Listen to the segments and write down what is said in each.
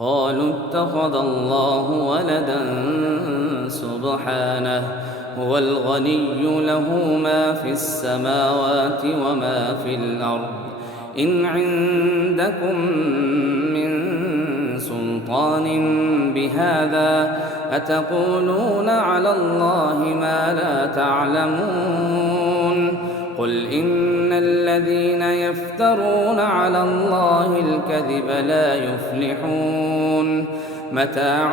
قالوا اتخذ الله ولدا سبحانه هو الغني له ما في السماوات وما في الأرض إن عندكم من سلطان بهذا أتقولون على الله ما لا تعلمون قل إن الذين يفترون على الله الكذب لا يفلحون متاع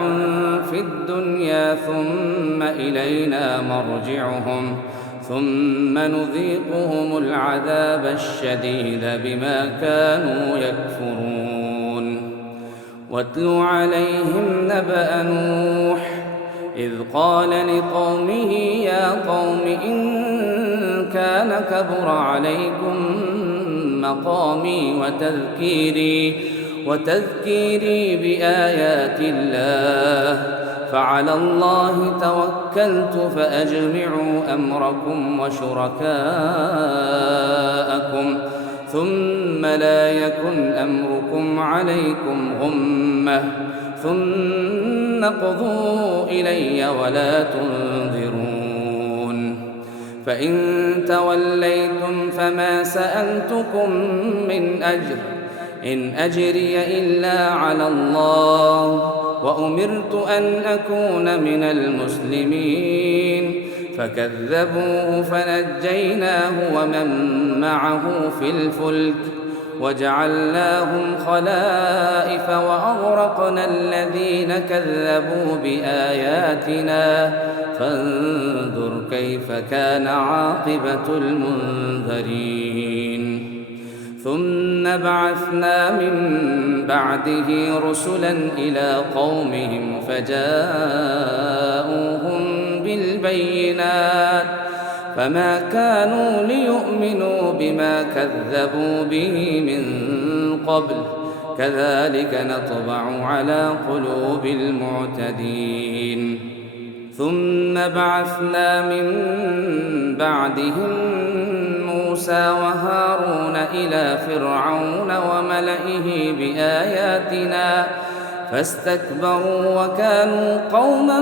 في الدنيا ثم إلينا مرجعهم ثم نذيقهم العذاب الشديد بما كانوا يكفرون واتل عليهم نبأ نوح إذ قال لقومه يا قوم إن كان كبر عليكم مقامي وتذكيري بآيات الله فعلى الله توكلت فأجمعوا أمركم وشركاءكم ثم لا يكن أمركم عليكم غمة ثم اقضوا إلي ولا تنظرون فإن توليتم فما سألتكم من أجر إن أجري إلا على الله وأمرت أن أكون من المسلمين فكذبوه فنجيناه ومن معه في الفلك وجعلناهم خلائف وأغرقنا الذين كذبوا بآياتنا فانظر كيف كان عاقبة المنذرين ثم بعثنا من بعده رسلا إلى قومهم فجاءوهم بالبينات فما كانوا ليؤمنوا بما كذبوا به من قبل كذلك نطبع على قلوب المعتدين ثم بعثنا من بعدهم موسى وهارون إلى فرعون وملئه بآياتنا فاستكبروا وكانوا قوما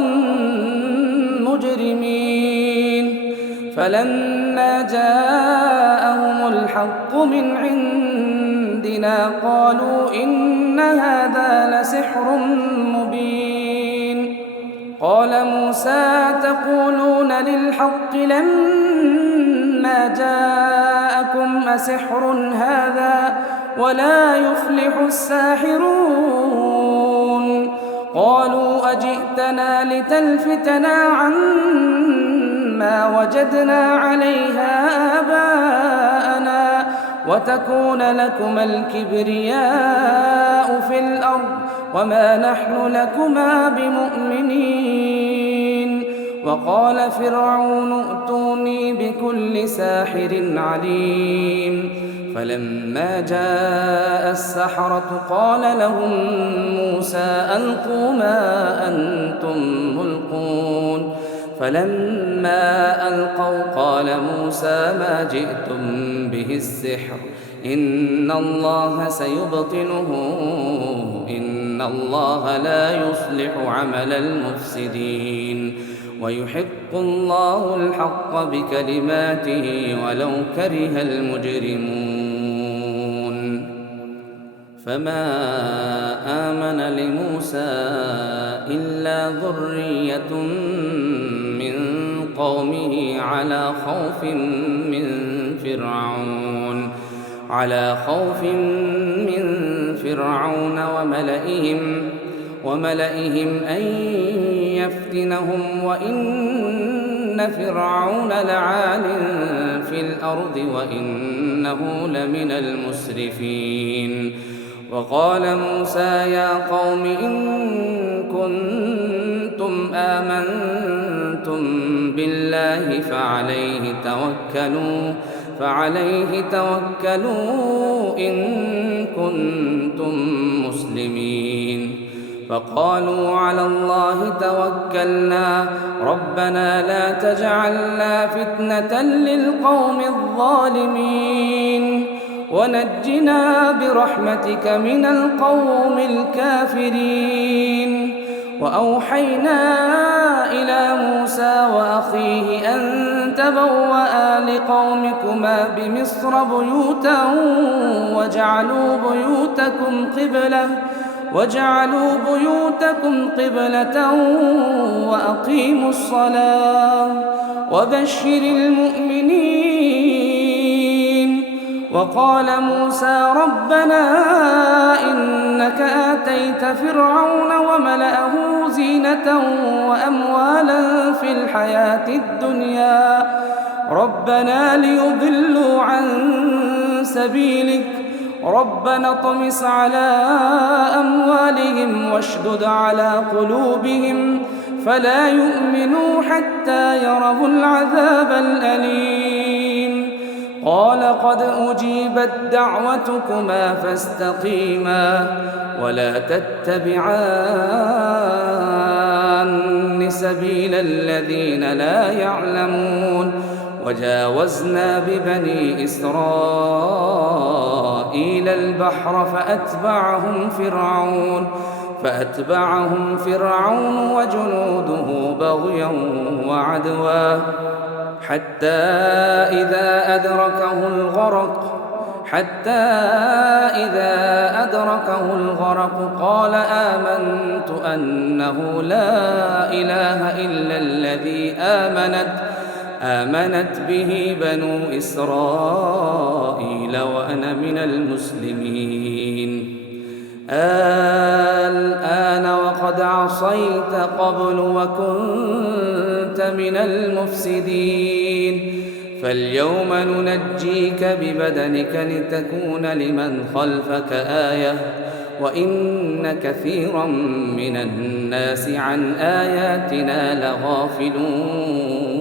مجرمين فلما جاءهم الحق من عندنا قالوا إن هذا لسحر مبين قال موسى تقولون للحق لما جاءكم أسحر هذا ولا يفلح الساحرون قالوا أجئتنا لتلفتنا عما وجدنا عليها آباءنا وتكون لكما الكبرياء في الأرض وما نحن لكما بمؤمنين وقال فرعون ائتوني بكل ساحر عليم فلما جاء السحرة قال لهم موسى ألقوا ما أنتم ملقون فلما ألقوا قال موسى ما جئتم به السحر إن الله سيبطله إن الله لا يصلح عمل المفسدين ويحق الله الحق بكلماته ولو كره المجرمون فما آمن لموسى إلا ذرية من قومه على خوف من فرعون وملئهم أن يفتنهم وإن فرعون لعال في الأرض وإنه لمن المسرفين وقال موسى يا قوم إن كنتم آمنتم بالله فعليه توكلوا إن كنتم مسلمين فقالوا على الله توكلنا ربنا لا تجعلنا فتنة للقوم الظالمين ونجنا برحمتك من القوم الكافرين وأوحينا إلى موسى وأخيه أن تبوأ لقومكما بمصر بيوتا وجعلوا بيوتكم قبلة وأقيموا الصلاة وبشر المؤمنين. وقال موسى ربنا إنك آتيت فرعون وملأه زينة وأموالا في الحياة الدنيا ربنا ليضلوا عن سبيلك ربنا اطمس على أموالهم واشدد على قلوبهم فلا يؤمنوا حتى يروا العذاب الأليم. قال قد أجيبت دعوتكما فاستقيما ولا تتبعان سبيل الذين لا يعلمون. وجاوزنا ببني إسرائيل البحر فأتبعهم فرعون وجنوده بغيا وعدوا حتى إذا أدركه الغرق قال آمنت أنه لا إله إلا الذي آمنت به بنو إسرائيل وأنا من المسلمين. الآن وقد عصيت قبل وكنت من المفسدين فاليوم ننجيك ببدنك لتكون لمن خلفك آية وإن كثيرا من الناس عن آياتنا لغافلون.